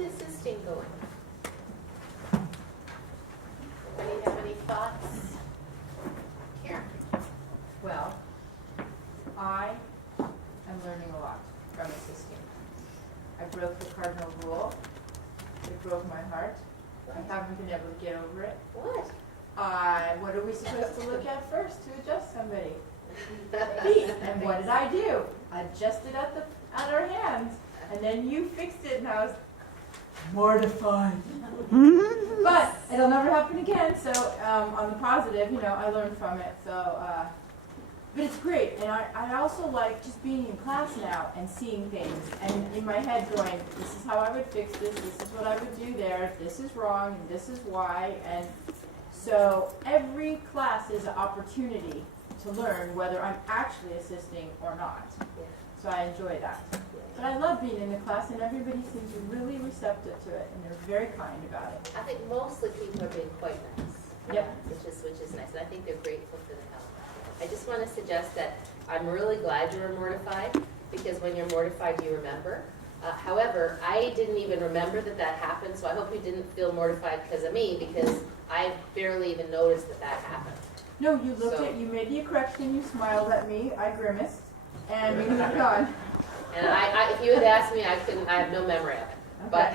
the assisting going? Anybody have any thoughts? Karen? Well, I am learning a lot from assisting. I broke the cardinal rule. It broke my heart. I haven't been able to get over it. What? What are we supposed to look at first to adjust somebody? Feet. And what did I do? Adjusted at our hands. And then you fixed it and I was mortified. But it'll never happen again. So on the positive, I learned from it. So, but it's great. And I also like just being in class now and seeing things. And in my head going, this is how I would fix this. This is what I would do there. This is wrong and this is why. And so every class is an opportunity to learn whether I'm actually assisting or not. Yeah. So I enjoy that. But I love being in the class and everybody seems really receptive to it and they're very kind about it. I think mostly people are being quite nice. Yep. Which is nice. And I think they're grateful for the help. I just want to suggest that I'm really glad you were mortified, because when you're mortified, you remember. However, I didn't even remember that happened, so I hope you didn't feel mortified because of me, because I barely even noticed that happened. No, you looked you made the correction, you smiled at me, I grimaced, and we moved on. And if you had asked me, I have no memory of it. Okay.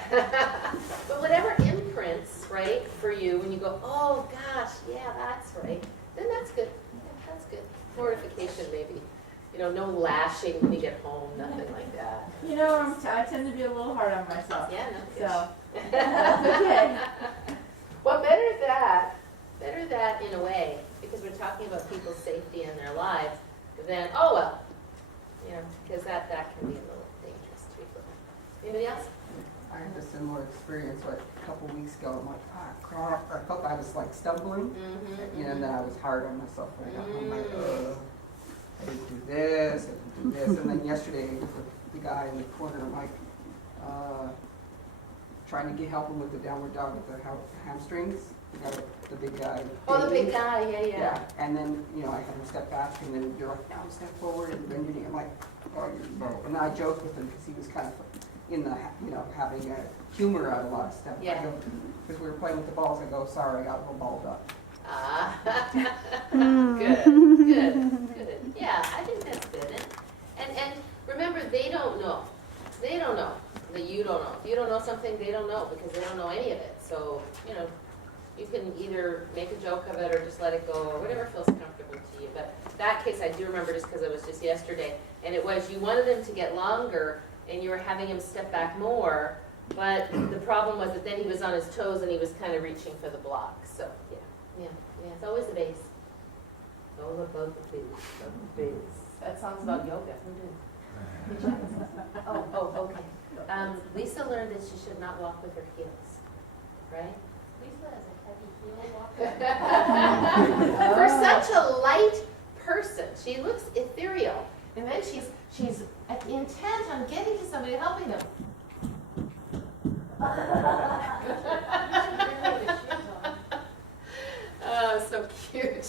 But whatever imprints, right, for you, when you go, oh gosh, yeah, that's right, then that's good. Yeah, that's good. Mortification, maybe. No lashing when you get home, nothing like that. I tend to be a little hard on myself. Yeah, no. So, that's okay. Well, better that in a way, because we're talking about people's safety in their lives, than, oh well, because that can be a little dangerous to people. Anybody else? I had a similar experience a couple weeks ago. I'm like, crap. I felt I was like stumbling, and then I was hard on myself when I got home. I'm like, I didn't do this, I didn't do this. And then yesterday, with the guy in the corner, I'm like, trying to help him with the downward dog with the hamstrings. The big guy. Oh, the big guy, yeah. And then, I had him step back, and then you're like, no, step forward, and bend your knee. I'm like, oh, you're no. And I joked with him because he was kind of in the, having a humor out of a lot of stuff. Yeah. Because we were playing with the balls, I go, sorry, I got a little balled up. Good. Yeah, I think that's good. And remember, they don't know. They don't know that you don't know. If you don't know something, they don't know because they don't know any of it. So, you can either make a joke of it or just let it go or whatever feels comfortable to you. But that case I do remember just because it was just yesterday. And it was, you wanted him to get longer and you were having him step back more. But the problem was that then he was on his toes and he was kind of reaching for the block. So, yeah, it's always the base. All about the base. That sounds about yoga. Okay. Lisa learned that she should not walk with her heels, right? Lisa has a heavy heel walker. For such a light person, she looks ethereal, and then she's intent on getting to somebody, helping them. Oh, so cute.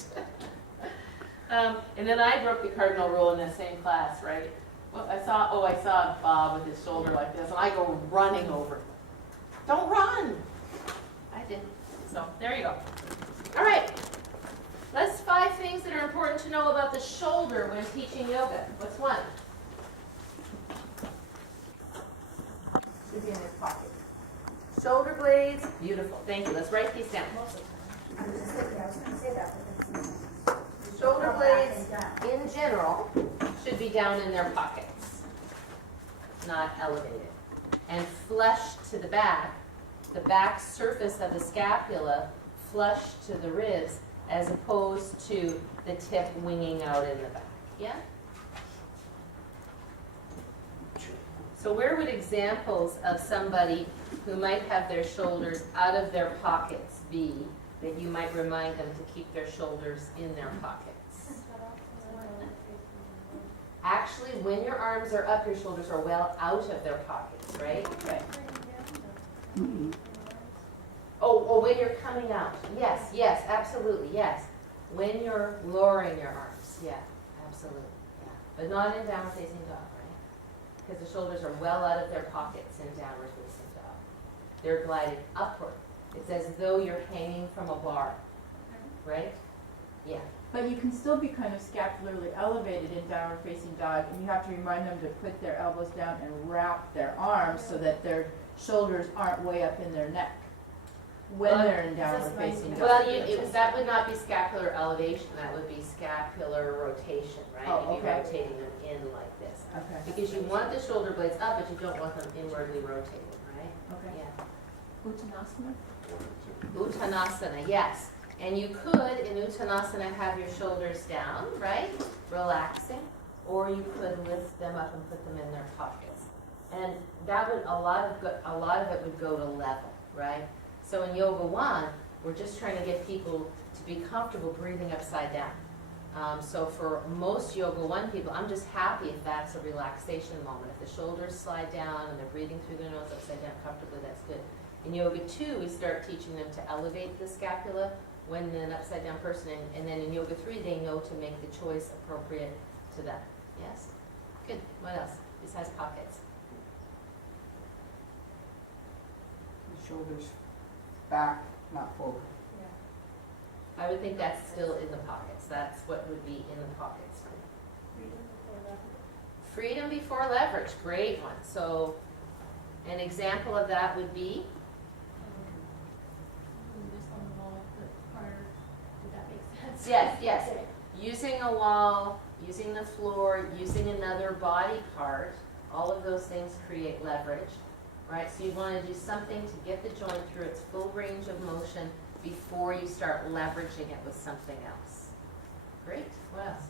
And then I broke the cardinal rule in the same class, right? Well, I saw Bob with his shoulder like this, and I go running over. Don't run! I did. So, there you go. All right. Let's 5 things that are important to know about the shoulder when teaching yoga. What's one? Should be in your pocket. Shoulder blades, beautiful. Thank you. Let's write these down. Shoulder blades, in general, should be down in their pockets, not elevated. And flush to the back surface of the scapula, flush to the ribs, as opposed to the tip winging out in the back. Yeah? So where would examples of somebody who might have their shoulders out of their pockets be, that you might remind them to keep their shoulders in their pockets? Actually, when your arms are up, your shoulders are well out of their pockets, right? Right. Oh, when you're coming out. Yes, absolutely, yes. When you're lowering your arms, yeah, absolutely, yeah. But not in downward facing dog, right? Because the shoulders are well out of their pockets in downward facing dog. they're gliding upward. It's as though you're hanging from a bar, right? Yeah. But you can still be kind of scapularly elevated in downward facing dog, and you have to remind them to put their elbows down and wrap their arms so that their shoulders aren't way up in their neck when Well, they're in downward facing dog. Well, that would not be scapular elevation, that would be scapular rotation, right? Oh, You'd be okay. rotating them in like this. Okay. Because you want the shoulder blades up, but you don't want them inwardly rotated, right? Okay. Yeah. Uttanasana? Uttanasana, yes. And you could, in Uttanasana, have your shoulders down, right? Relaxing. Or you could lift them up and put them in their pockets. And that would, a lot of it would go to level, right? So in Yoga 1, we're just trying to get people to be comfortable breathing upside down. So for most Yoga 1 people, I'm just happy if that's a relaxation moment. If the shoulders slide down and they're breathing through their nose upside down comfortably, that's good. In Yoga 2, we start teaching them to elevate the scapula when an upside down person, and then in Yoga 3, they know to make the choice appropriate to them. Yes? Good. What else besides pockets? The shoulders back, not forward. I would think that's still in the pockets. That's what would be in the pockets. Freedom before leverage, great one. So an example of that would be, Just on the wall, but harder. Did that make sense? yes, using a wall, using the floor, using another body part, all of those things create leverage, right? So you want to do something to get the joint through its full range of motion before you start leveraging it with something else. Great, what else?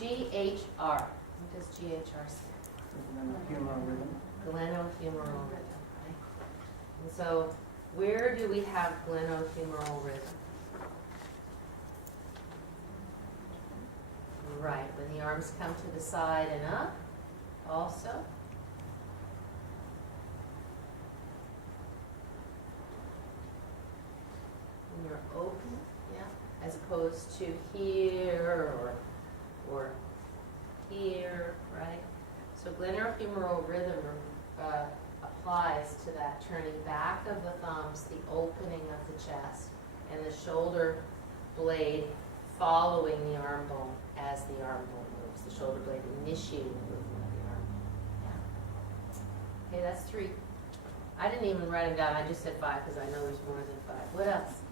GHR, what does GHR stand for? Humeral rhythm. Glenohumeral rhythm, right? And so, where do we have glenohumeral rhythm? Right, when the arms come to the side and up, also. When you're open, yeah, as opposed to here or here, right? So glenohumeral rhythm applies to that turning back of the thumbs, the opening of the chest, and the shoulder blade following the arm bone as the arm bone moves. The shoulder blade initiating the movement of the arm bone. Yeah. Okay, that's 3. I didn't even write them down. I just said 5 because I know there's more than 5. What else?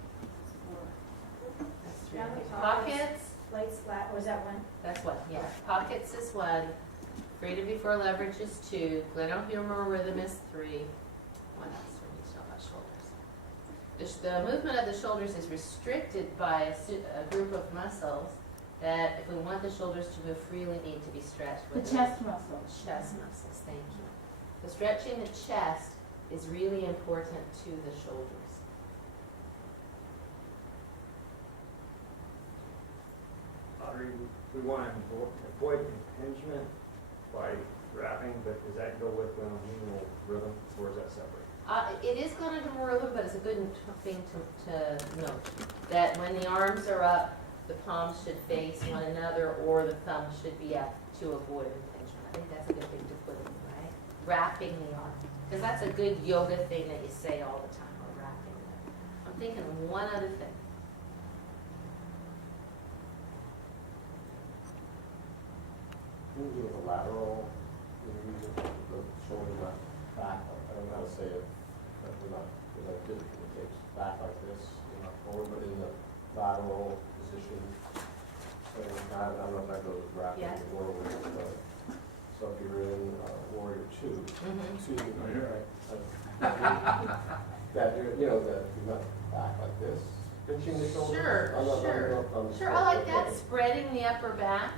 That's 3. Down the Pockets. Blades flat, or was that one? That's 1. Yeah. Pockets is 1. Freedom before leverage is 2. Glenohumeral rhythm is 3. What else do we need to know about shoulders? The movement of the shoulders is restricted by a group of muscles that, if we want the shoulders to move freely, need to be stretched. The with chest muscle. Chest muscles, thank you. So stretching the chest is really important to the shoulders. We want to avoid impingement by wrapping, but does that go with glenohumeral rhythm, or is that separate? It is glenohumeral rhythm, but it's a good thing to note that when the arms are up, the palms should face one another, or the thumb should be up to avoid impingement. I think that's a good thing to put in, right? Wrapping the arm, because that's a good yoga thing that you say all the time, or wrapping them. I'm thinking of one other thing. You do the lateral, you use the shoulder not back, I don't know how to say it, but we're not, because I did it takes back like this, not forward, but in the lateral position. So I don't know if that goes with wrapping Yeah. or with, so if you're in Warrior 2, right? That you're, that you're not back like this, pinching the shoulder. Sure. Sure, I like that, spreading the upper back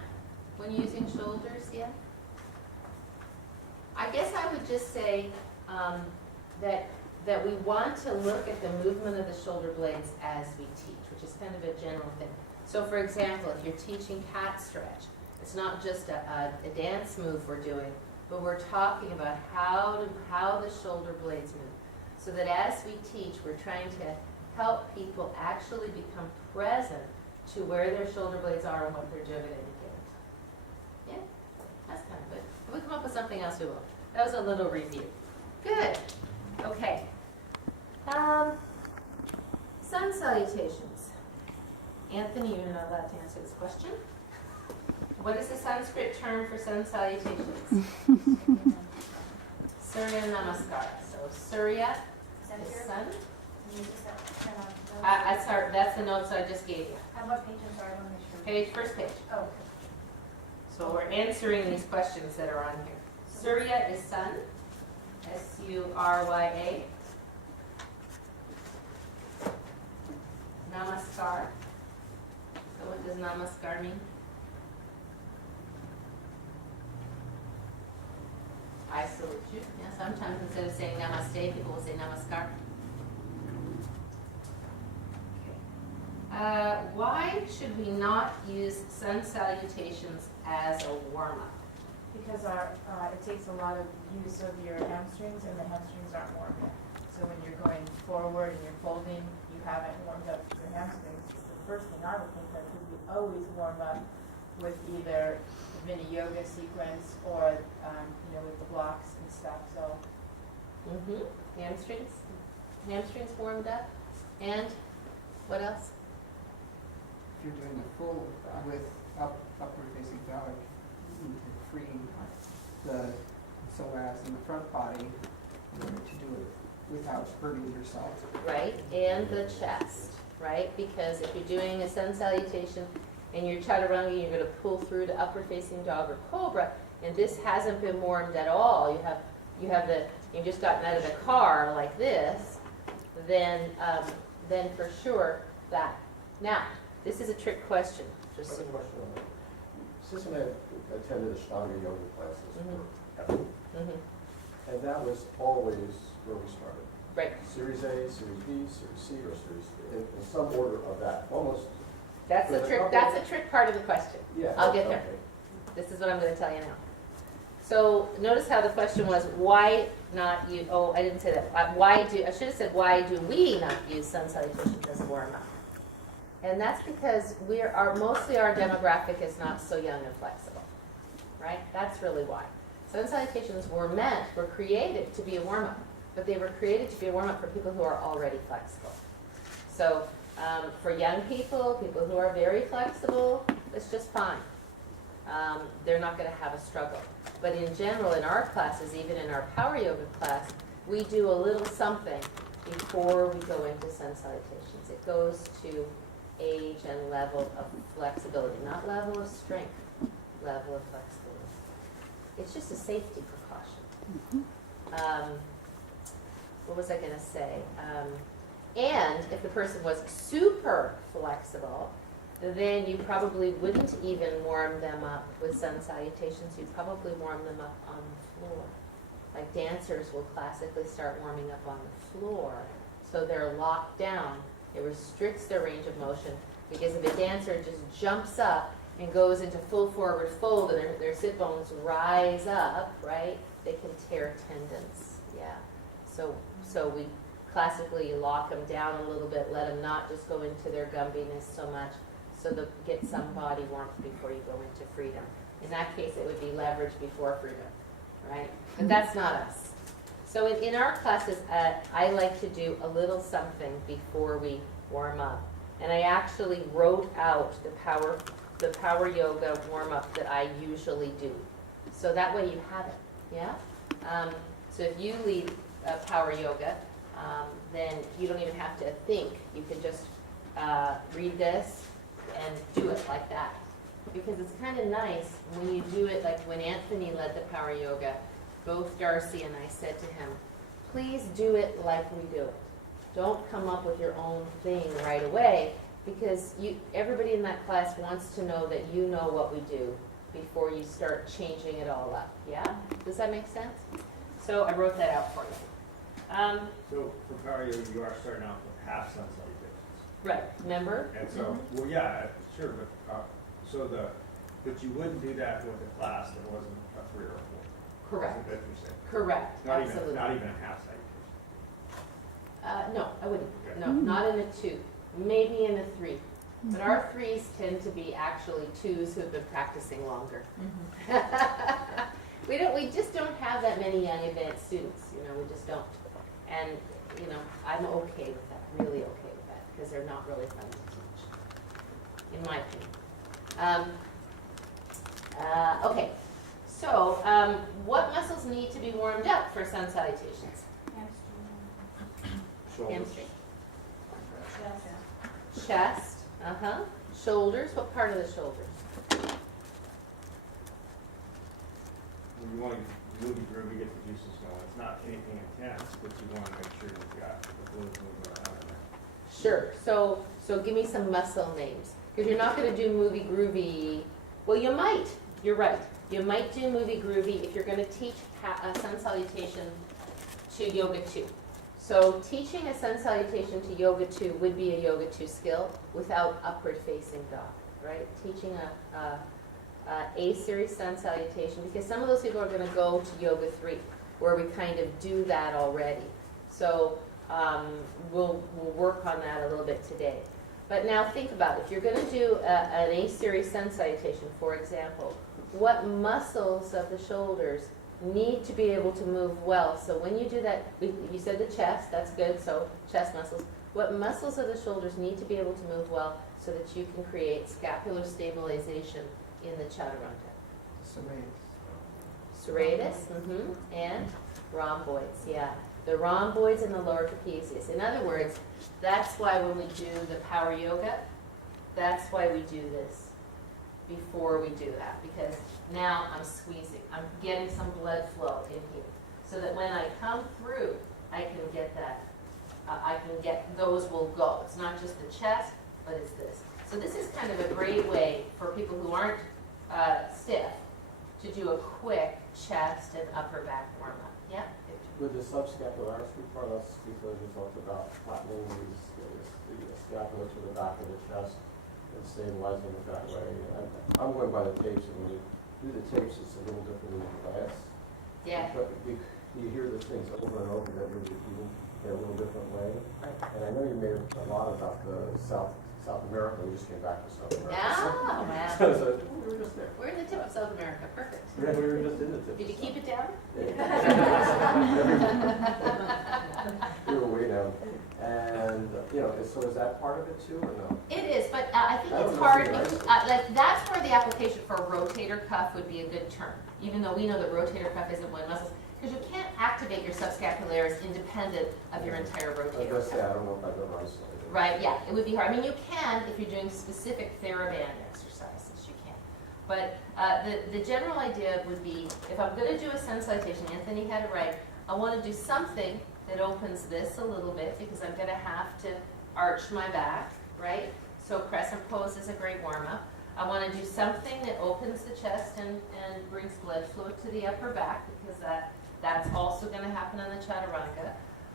when using shoulders, yeah. I guess I would just say that we want to look at the movement of the shoulder blades as we teach, which is kind of a general thing. So for example, if you're teaching cat stretch, it's not just a dance move we're doing, but we're talking about how the shoulder blades move. So that as we teach, we're trying to help people actually become present to where their shoulder blades are and what they're doing at any given time. Yeah, that's kind of good. If we come up with something else, we will. That was a little review. Good. Okay. Sun salutations. Anthony, you're not allowed to answer this question. What is the Sanskrit term for sun salutations? Surya Namaskar. So Surya is sun. Sorry, that's the notes I just gave you. What page, I'm sorry, I want to make sure. Page, first page. Oh, So we're answering these questions that are on here. Surya is sun. S-U-R-Y-A. Namaskar. So what does namaskar mean? I salute you. Yeah, sometimes instead of saying namaste, people will say namaskar. Why should we not use sun salutations as a warm-up? Because it takes a lot of use of your hamstrings, and the hamstrings aren't warm yet. So when you're going forward and you're folding, you haven't warmed up your hamstrings. The first thing I would think of is we always warm up with either the mini yoga sequence or, with the blocks and stuff, so. Hamstrings. Hamstrings warmed up. And what else? If you're doing the full with upward facing dog, you need to free the psoas in the front body in order to do it without hurting yourself. Right, and the chest, right? Because if you're doing a sun salutation and you're chaturanga, you're going to pull through to upward facing dog or cobra, and this hasn't been warmed at all. You've just gotten out of the car like this, then for sure that. Now, this is a trick question. I have a question on that. Sis and I attended Ashtanga yoga classes forever. And that was always where we started. Right. Series A, Series B, Series C, or Series, in some order of that, almost. That's the trick. That's the trick part of the question. Yeah. I'll get there. Okay. This is what I'm going to tell you now. So notice how the question was, why not use, I didn't say that. I should have said, why do we not use sun salutations as a warm-up? And that's because mostly our demographic is not so young and flexible, right? That's really why. Sun salutations were created to be a warm-up, but they were created to be a warm-up for people who are already flexible. So for young people who are very flexible, it's just fine. They're not going to have a struggle. But in general, in our classes, even in our power yoga class, we do a little something before we go into sun salutations. It goes to age and level of flexibility, not level of strength, level of flexibility. It's just a safety precaution. What was I going to say? And if the person was super flexible, then you probably wouldn't even warm them up with sun salutations. You'd probably warm them up on the floor. Like dancers will classically start warming up on the floor, so they're locked down. It restricts their range of motion, because if a dancer just jumps up and goes into full forward fold and their sit bones rise up, right, they can tear tendons. Yeah. So we classically lock them down a little bit, let them not just go into their gumbiness so much, so they'll get some body warmth before you go into freedom. In that case, it would be leverage before freedom, right? But that's not us. So in our classes, I like to do a little something before we warm up. And I actually wrote out the power yoga warm-up that I usually do. So that way you have it, yeah? So if you lead power yoga, then you don't even have to think. You can just read this and do it like that. Because it's kind of nice when you do it like when Anthony led the power yoga, both Darcy and I said to him, please do it like we do it. Don't come up with your own thing right away, because everybody in that class wants to know that you know what we do before you start changing it all up. Yeah? Does that make sense? So I wrote that out for you. So for power yoga, you are starting out with half sun salutations. Right, remember? And so, well, yeah, sure, but you wouldn't do that with a class that wasn't a 3 or a 4. Correct. That's what you're saying. Correct, Not absolutely. not even a half salutation. No, I wouldn't. Okay. No, not in a 2. Maybe in a 3. But our 3s tend to be actually 2s who have been practicing longer. we just don't have that many young advanced students, you know, we just don't. And, you know, I'm okay with that, really okay with that, because they're not really fun to teach, in my opinion. Okay, so, what muscles need to be warmed up for sun salutations? Shoulders. Hamstring. Chest, shoulders, what part of the shoulders? When you want to move groovy, get the juices going. It's not anything intense, but you want to make sure you've got the fluids moving around in there. Sure, so give me some muscle names, because you're not gonna do movie groovy, well, you might, you're right. You might do movie groovy if you're gonna teach a sun salutation to Yoga 2. So teaching a sun salutation to Yoga 2 would be a Yoga 2 skill without upward facing dog, right? Teaching a series sun salutation, because some of those people are gonna go to Yoga 3, where we kind of do that already. So we'll work on that a little bit today. But now think about it. If you're going to do an A-series sun salutation, for example, what muscles of the shoulders need to be able to move well? So when you do that, you said the chest, that's good, so chest muscles. What muscles of the shoulders need to be able to move well so that you can create scapular stabilization in the chaturanga? Serratus, and rhomboids, yeah. The rhomboids and the lower trapezius. In other words, that's why when we do the power yoga, that's why we do this before we do that. Because now I'm squeezing, I'm getting some blood flow in here. So that when I come through, I can get that, those will go. It's not just the chest, but it's this. So this is kind of a great way for people who aren't stiff to do a quick chest and upper back warm up. Yeah? With the subscapularis part, that's because you talked about flattening the scapula to the back of the chest and stabilizing it that way. I'm going by the tapes, and when you do the tapes, it's a little different than the class. Yeah. But you hear the things over and over that you in a little different way. Right. And I know you made a lot about the South America. We just came back to South America. Oh, wow. So we were just there. We're in the tip of South America. Perfect. Yeah, we were just in the tip. Did you keep it down? We were way down. And, so is that part of it too, or no? It is, but I think That it's was hard. right. That's where the application for a rotator cuff would be a good term, even though we know that rotator cuff isn't one muscle, because you can't activate your subscapularis independent of your entire I was rotator gonna say, cuff. I don't know if I've ever isolated. Right, yeah, it would be hard. I mean, you can if you're doing specific TheraBand exercises, you can. But the general idea would be, if I'm going to do a sun salutation, Anthony had it right, I want to do something that opens this a little bit, because I'm going to have to arch my back, right? So crescent pose is a great warm-up. I want to do something that opens the chest and brings blood flow to the upper back, because that's also going to happen in the chaturanga.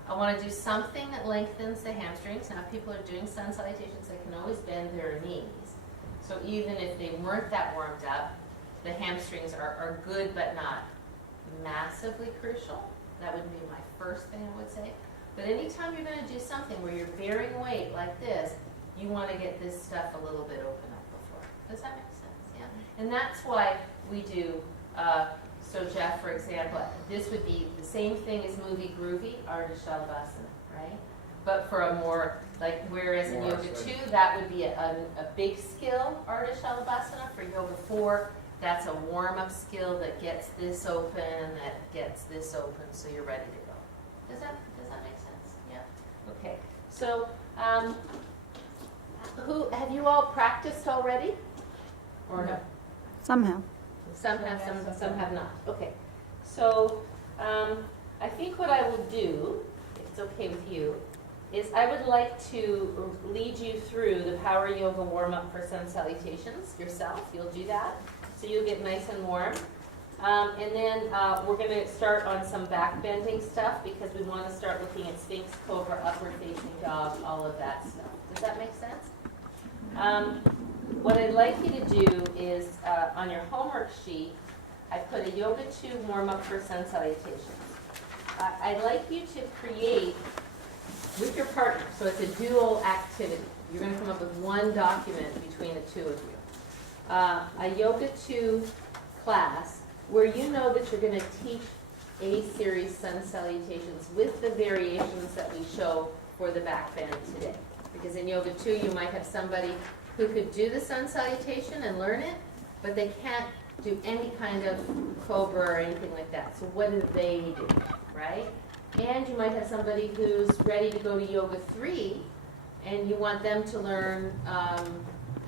I want to do something that lengthens the hamstrings. Now, if people are doing sun salutations, they can always bend their knees. So even if they weren't that warmed up, the hamstrings are good but not massively crucial. That would be my first thing I would say. But anytime you're going to do something where you're bearing weight like this, you want to get this stuff a little bit open up before. Does that make sense? Yeah. And that's why we do, so Jeff, for example, this would be the same thing as movie groovy, Ardha Shalabhasana, right? But for a more, whereas in More Yoga study. 2, that would be a big skill, Ardha Shalabhasana. For Yoga 4, that's a warm-up skill that gets this open, that gets this open, so you're ready to go. Does that make sense? Yeah? Okay. So, have you all practiced already? Or no? Somehow. Some have, some have not. Okay. So, I think what I will do, if it's okay with you, is I would like to lead you through the power yoga warm-up for sun salutations yourself. You'll do that. So you'll get nice and warm. And then we're going to start on some back bending stuff, because we want to start looking at Sphinx, Cobra, upward facing dog, all of that stuff. Does that make sense? What I'd like you to do is, on your homework sheet, I put a Yoga 2 warm-up for sun salutations. I'd like you to create with your partner, so it's a dual activity. You're going to come up with one document between the two of you. A Yoga 2 class where you know that you're gonna teach A series sun salutations with the variations that we show for the back bend today. Because in Yoga 2, you might have somebody who could do the sun salutation and learn it, but they can't do any kind of cobra or anything like that. So what do they do, right? And you might have somebody who's ready to go to Yoga 3, and you want them to learn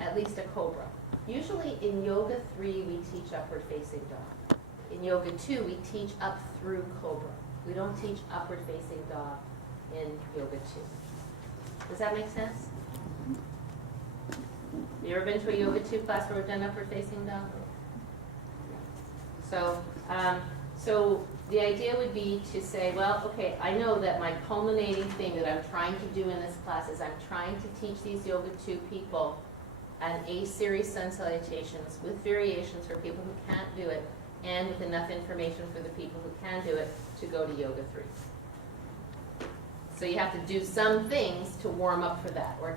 at least a cobra. Usually in Yoga 3, we teach upward facing dog. In Yoga 2, we teach up through cobra. We don't teach upward facing dog in Yoga 2. Does that make sense? You ever been to a Yoga 2 class where we've done upward facing dog? So the idea would be to say, well, okay, I know that my culminating thing that I'm trying to do in this class is I'm trying to teach these Yoga 2 people an A series sun salutations with variations for people who can't do it, and with enough information for the people who can do it to go to Yoga 3. So you have to do some things to warm up for that, or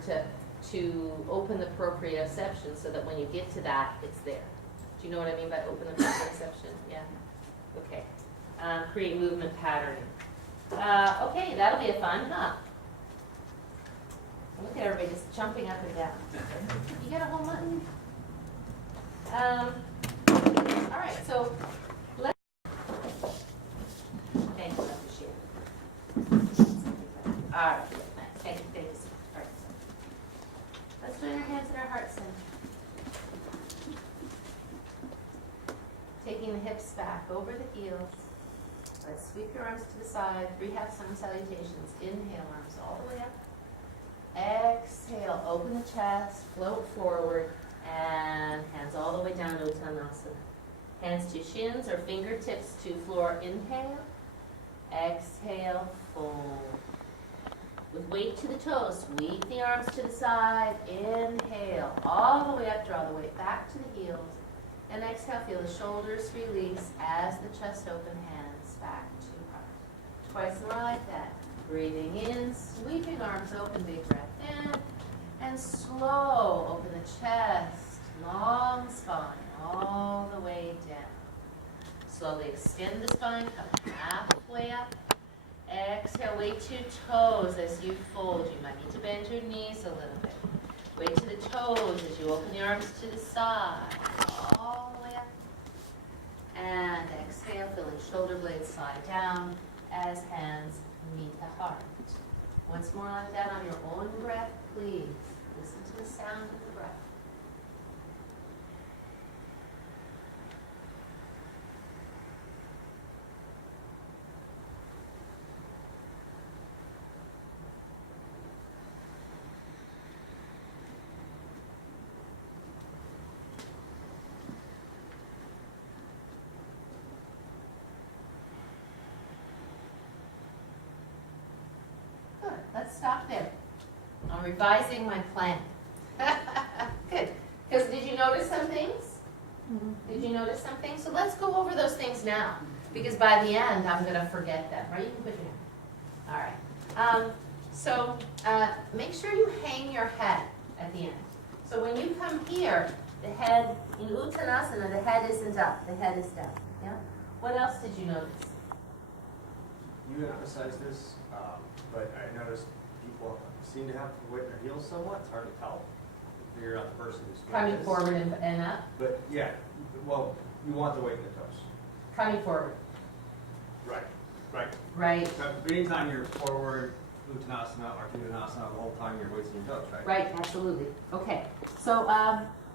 to open the proprioception so that when you get to that, it's there. Do you know what I mean by open the proprioception? Yeah? Okay. Create movement patterning. Okay, that'll be a fun, huh? Look at everybody just jumping up and down. You got a whole month. All right, so let's... Thank you, Dr. Shear. All right, thank you. All right. Let's join our hands and our hearts then. Taking the hips back over the heels. Let's sweep your arms to the side. 3 half sun salutations. Inhale, arms all the way up. Exhale, open the chest, float forward, and hands all the way down to Uttanasana. Hands to shins or fingertips to floor. Inhale. Exhale, fold. With weight to the toes, sweep the arms to the side. Inhale, all the way up, draw the weight back to the heels. And exhale, feel the shoulders release as the chest open, hands back to heart. Twice more like that. Breathing in, sweeping arms open, big breath in. And slow, open the chest, long spine, all the way down. Slowly extend the spine, come halfway up. Exhale, weight to toes as you fold. You might need to bend your knees a little bit. Weight to the toes as you open the arms to the side, all the way up. And exhale, feeling shoulder blades slide down as hands meet the heart. Once more like that on your own breath, please. Listen to the sound of the breath. Good. Let's stop there. I'm revising my plan. Good. Because did you notice some things? Did you notice some things? So let's go over those things now. Because by the end, I'm going to forget them. Right? You can put your hand. All right. So make sure you hang your head at the end. So when you come here, the head, in Uttanasana, the head isn't up. The head is down. Yeah? What else did you notice? You emphasized this, but I noticed people seem to have to weight in their heels somewhat. It's hard to tell. Figure out the person who's doing Coming this. forward and up. But yeah, well, you want the weight in the toes. Coming forward. Right. Right. Right. Anytime you're forward, Uttanasana, Ardha the whole time your weight's in your toes, right? Right, absolutely. Okay, so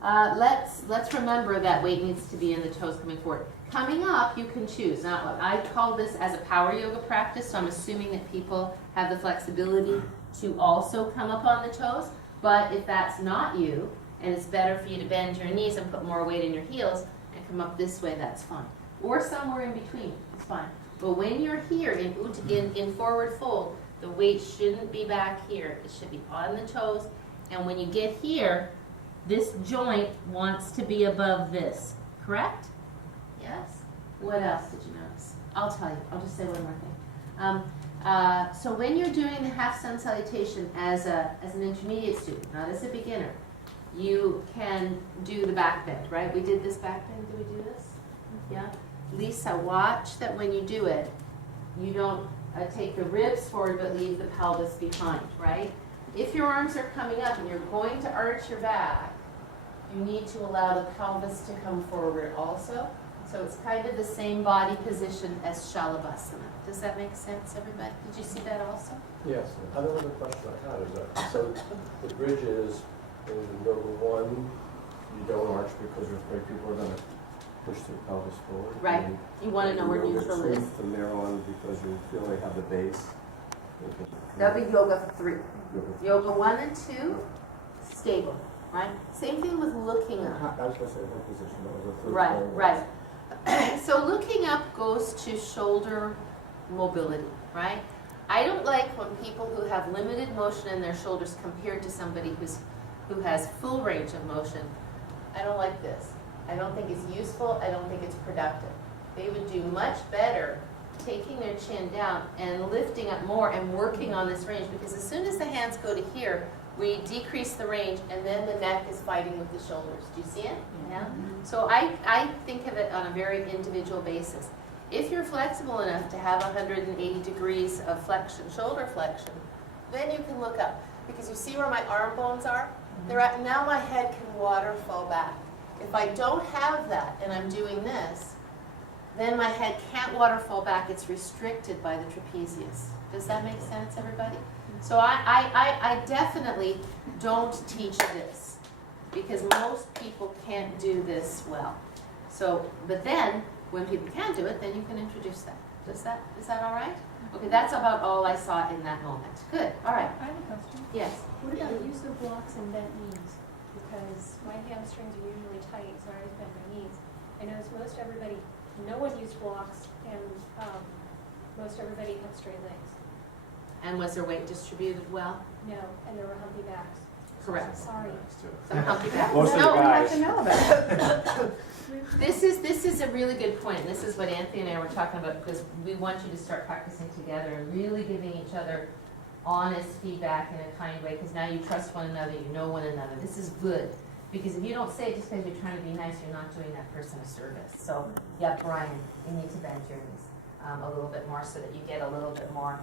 let's remember that weight needs to be in the toes coming forward. Coming up, you can choose. Now, I call this as a power yoga practice, so I'm assuming that people have the flexibility to also come up on the toes. But if that's not you, and it's better for you to bend your knees and put more weight in your heels and come up this way, that's fine. Or somewhere in between, it's fine. But when you're here in forward fold, the weight shouldn't be back here. It should be on the toes. And when you get here, this joint wants to be above this. Correct? Yes? What else did you notice? I'll tell you. I'll just say one more thing. So when you're doing the half sun salutation as an intermediate student, not as a beginner, you can do the back bend, right? We did this back bend. Did we do this? Yeah? Lisa, watch that when you do it, you don't take the ribs forward but leave the pelvis behind, right? If your arms are coming up and you're going to arch your back, you need to allow the pelvis to come forward also. So it's kind of the same body position as Shalabhasana. Does that make sense, everybody? Did you see that also? Yes, another question I had is that, so the bridge is, in yoga one, you don't arch because you're afraid people are gonna push their pelvis forward. Right. And You want to know where yoga neutral two, is. From there on, because you feel they have the base. That'll be yoga 3. Yoga. Yoga 1 and 2, stable, right? Same thing with looking up. I was gonna say what position, that was the third Right, one. right. So looking up goes to shoulder mobility, right? I don't like when people who have limited motion in their shoulders compared to somebody who has full range of motion. I don't like this. I don't think it's useful. I don't think it's productive. They would do much better taking their chin down and lifting up more and working on this range, because as soon as the hands go to here, we decrease the range and then the neck is fighting with the shoulders. Do you see it? Yeah. So I think of it on a very individual basis. If you're flexible enough to have 180 degrees of flexion, shoulder flexion, then you can look up. Because you see where my arm bones are? They're at, now my head can waterfall back. If I don't have that and I'm doing this, then my head can't waterfall back. It's restricted by the trapezius. Does that make sense, everybody? So I definitely don't teach this, because most people can't do this well. So, but then, when people can do it, then you can introduce that. Is that all right? Okay, that's about all I saw in that moment. Good, all right. I have a question. Yes. What about use of blocks and bent knees? Because my hamstrings are usually tight, so I always bend my knees. I notice no one used blocks, and most everybody had straight legs. And was their weight distributed well? No, and there were humpy backs. Correct. Sorry. Some humpy back. Most of the No, We have guys. to know about it. This is a really good point. And this is what Anthony and I were talking about, because we want you to start practicing together and really giving each other honest feedback in a kind way, because now you trust one another, you know one another. This is good, because if you don't say it just because you're trying to be nice, you're not doing that person a service. So, yeah, Brian, you need to bend your knees a little bit more so that you get a little bit more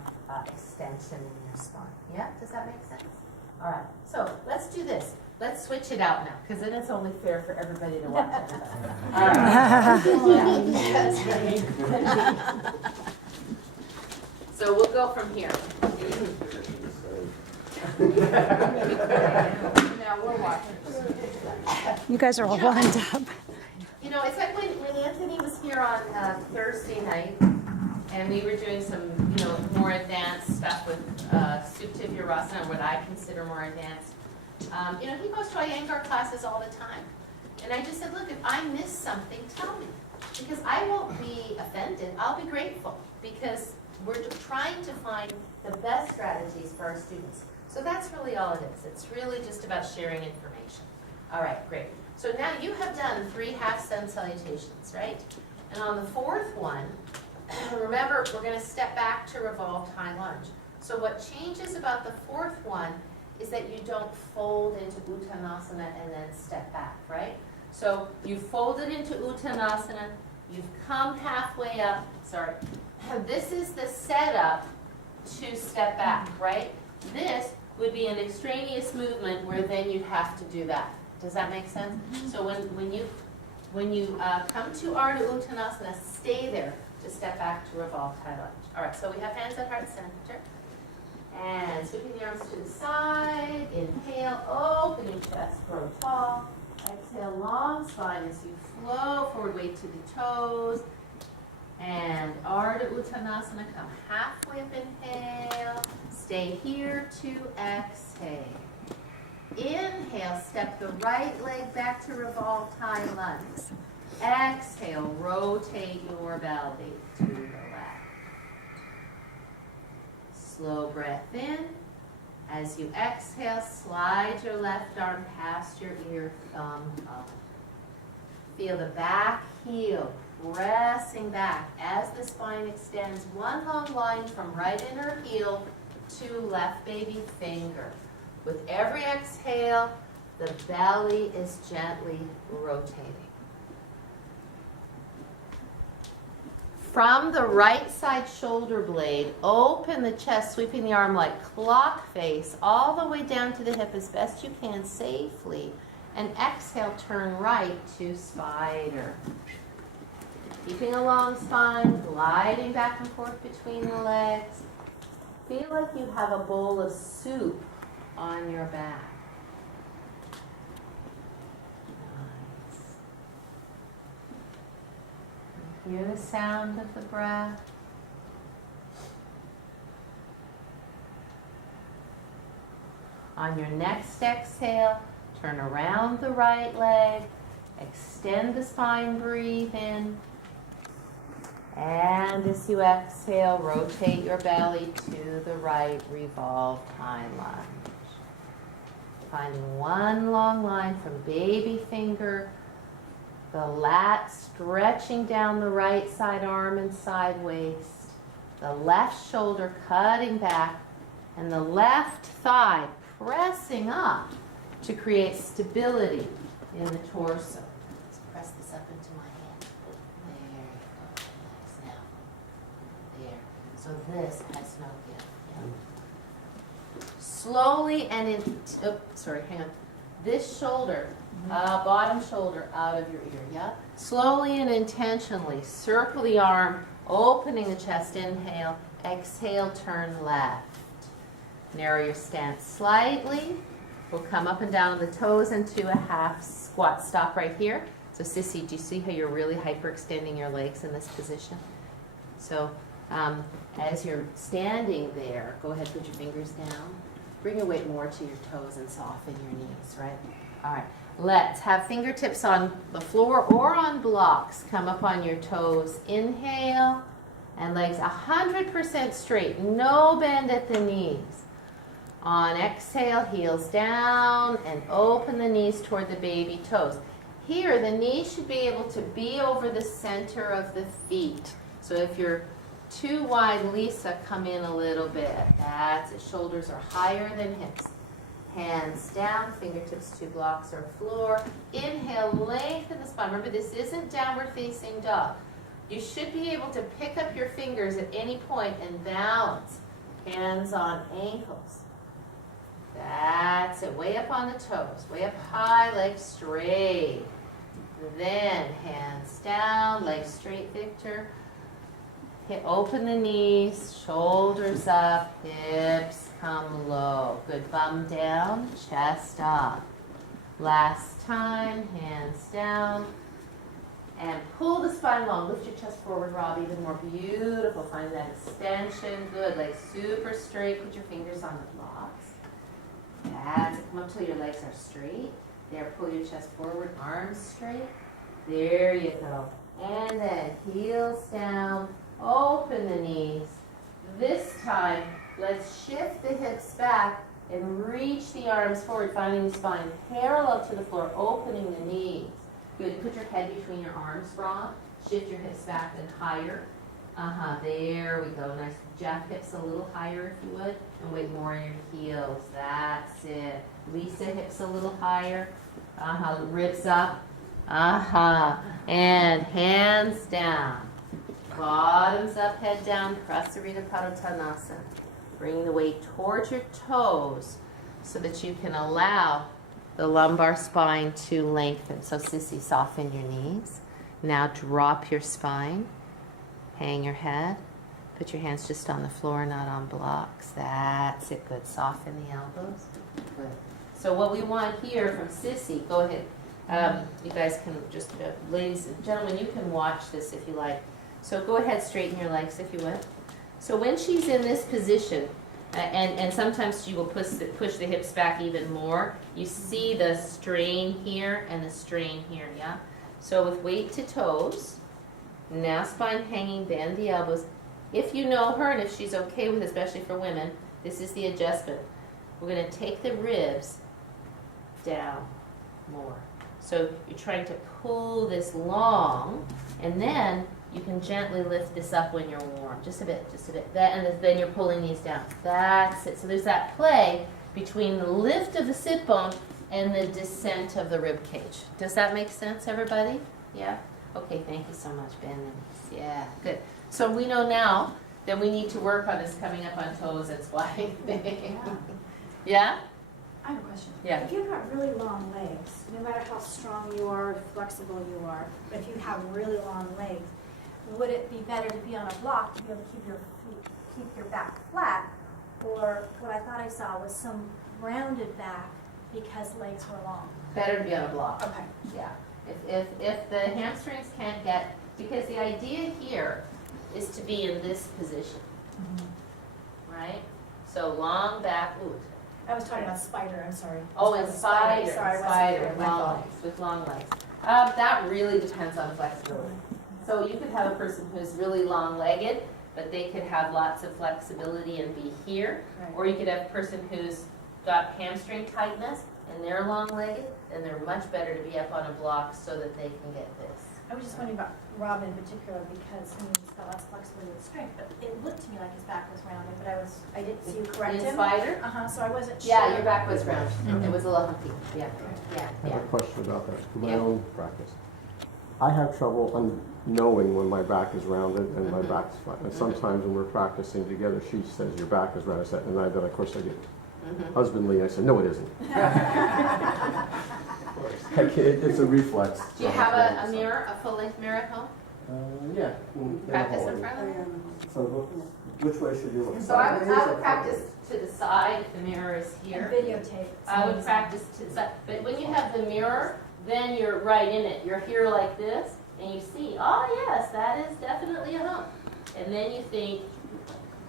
extension in your spine. Yeah, does that make sense? All right, so let's do this. Let's switch it out now, because then it's only fair for everybody to watch everybody. All right. So we'll go from here. Now we're watching. You guys are all lined up. You know, it's like when Anthony was here on Thursday night, and we were doing some, you know, more advanced stuff with Supta Virasana, what I consider more advanced. You know, he goes to Iyengar classes all the time. And I just said, look, if I miss something, tell me. Because I won't be offended, I'll be grateful. Because we're trying to find the best strategies for our students. So that's really all it is. It's really just about sharing information. All right, great. So now you have done 3 half-sun salutations, right? And on the 4th one, remember, we're going to step back to revolved high lunge. So what changes about the 4th one is that you don't fold into Uttanasana and then step back, right? So you folded into Uttanasana, you've come halfway up, sorry. This is the setup to step back, right? This would be an extraneous movement where then you'd have to do that. Does that make sense? So when you come to Ardha Uttanasana, stay there to step back to revolved high lunge. All right, so we have hands at heart center. And sweeping the arms to the side. Inhale, open your chest, grow tall. Exhale, long spine as you flow forward, weight to the toes. And Ardha Uttanasana, come halfway up, inhale. Stay here to exhale. Inhale, step the right leg back to revolved high lunge. Exhale, rotate your belly to the left. Slow breath in. As you exhale, slide your left arm past your ear, thumb up. Feel the back heel pressing back as the spine extends, one long line from right inner heel to left baby finger. With every exhale, the belly is gently rotating. from the right side shoulder blade, open the chest, sweeping the arm like clock face all the way down to the hip as best you can safely. And exhale, turn right to spider. Keeping a long spine, gliding back and forth between the legs. Feel like you have a bowl of soup on your back. Nice. Hear the sound of the breath. On your next exhale, turn around the right leg, extend the spine, breathe in. And as you exhale, rotate your belly to the right, revolve hind lunge. Finding one long line from baby finger, the lat stretching down the right side arm and side waist, the left shoulder cutting back, and the left thigh pressing up to create stability in the torso. Let's press this up into my hand. There you go. Nice. Now. There. So this has no give. Yeah. Slowly and hang on. This shoulder, bottom shoulder out of your ear, yeah? Slowly and intentionally circle the arm, opening the chest, inhale, exhale, turn left. Narrow your stance slightly. We'll come up and down on the toes into a half squat. Stop right here. So Sissy, do you see how you're really hyperextending your legs in this position? So as you're standing there, go ahead, put your fingers down. Bring your weight more to your toes and soften your knees, right? All right. Let's have fingertips on the floor or on blocks. Come up on your toes. Inhale. And legs 100% straight. No bend at the knees. On exhale, heels down and open the knees toward the baby toes. Here, the knees should be able to be over the center of the feet. So if you're too wide, Lisa, come in a little bit. That's it. Shoulders are higher than hips. Hands down, fingertips to blocks or floor. Inhale, lengthen the spine. Remember, this isn't downward facing dog. You should be able to pick up your fingers at any point and balance. Hands on ankles. That's it. Way up on the toes. Way up high, legs straight. Then hands down, legs straight, Victor. Open the knees, shoulders up, hips come low. Good. Bum down, chest up. Last time, hands down. And pull the spine long. Lift your chest forward, Rob, even more. Beautiful. Find that extension. Good. Legs super straight. Put your fingers on the blocks. That's it. Come up till your legs are straight. There, pull your chest forward, arms straight. There you go. And then heels down, open the knees. This time, let's shift the hips back and reach the arms forward, finding the spine parallel to the floor, opening the knees. Good. Put your head between your arms, Rob. Shift your hips back and higher. There we go. Nice. Jack hips a little higher if you would. And weight more in your heels. That's it. Lisa, hips a little higher. Ribs up. And hands down. Bottoms up, head down. Prasarita Padottanasana. Bring the weight towards your toes so that you can allow the lumbar spine to lengthen. So Sissy, soften your knees. Now drop your spine. Hang your head. Put your hands just on the floor, not on blocks. That's it. Good. Soften the elbows. Good. So what we want here from Sissy, go ahead. You guys can just, ladies and gentlemen, you can watch this if you like. So go ahead, straighten your legs if you would. So when she's in this position, and sometimes she will push the hips back even more, you see the strain here and the strain here, yeah? So with weight to toes, now spine hanging, bend the elbows. If you know her and if she's okay with it, especially for women, this is the adjustment. We're going to take the ribs down more. So you're trying to pull this long, and then you can gently lift this up when you're warm. Just a bit. And then you're pulling these down. That's it. So there's that play between the lift of the sit bone and the descent of the rib cage. Does that make sense, everybody? Yeah? Okay, thank you so much, Ben. Yeah, good. So we know now that we need to work on this coming up on toes and squatting thing. Yeah? I have a question. Yeah. If you've got really long legs, no matter how strong you are, flexible you are, if you have really long legs, would it be better to be on a block to be able to keep your back flat? Or what I thought I saw was some rounded back because legs were long? Better to be on a block. Okay. Yeah. If the hamstrings can't get, because the idea here is to be in this position, right? So long back, ooh. I was talking about spider, I'm sorry. Oh, and spider, Sorry, I wasn't spider, clear. My long fault. legs, with long legs. That really depends on flexibility. So you could have a person who's really long-legged, but they could have lots of flexibility and be here. Right. Or you could have a person who's got hamstring tightness and they're long-legged, and they're much better to be up on a block so that they can get this. I was just wondering about Rob in particular because he's got lots of flexibility and strength, but it looked to me like his back was rounded, but I didn't see you correct In him. spider? So I wasn't sure. Yeah, your back was round. It was a little humpy. Yeah, yeah, I yeah. have a question about that, for my Yeah. own practice. I have trouble knowing when my back is rounded and my back's flat. And sometimes when we're practicing together, she says, your back is rounded, and then of course I get husbandly, I said, no, it isn't. It's a reflex. Do you have a mirror, a full-length mirror at home? Yeah. Practice in front of you? So which way should you look? So I would practice to the side if the mirror is And here. videotape. I would practice to the side, but when you have the mirror, then you're right in it. You're here like this, and you see, oh yes, that is definitely a hump. And then you think,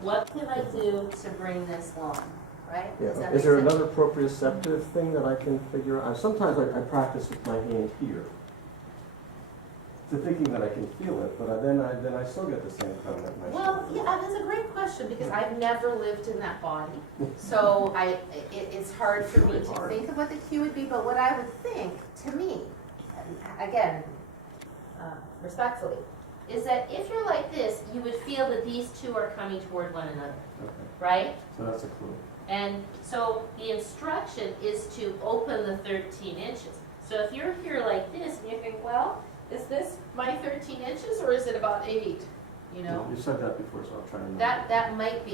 what can I do to bring this long, right? Does Yeah. that Is there make sense? another proprioceptive thing that I can figure out? Sometimes I practice with my hand here, to thinking that I can feel it, but then I still get the same comment. in my Well, shoulder. yeah, that's a great question, because I've never lived in that body. So it's hard for me to think of what the cue would be, but what I would think, to me, again, respectfully, is that if you're like this, you would feel that these two are coming toward one another, Okay, right? so that's a clue. And so the instruction is to open the 13 inches. So if you're here like this, and you think, well, is this my 13 inches, or is it about 8? You know? You said that before, so I'm trying to. That might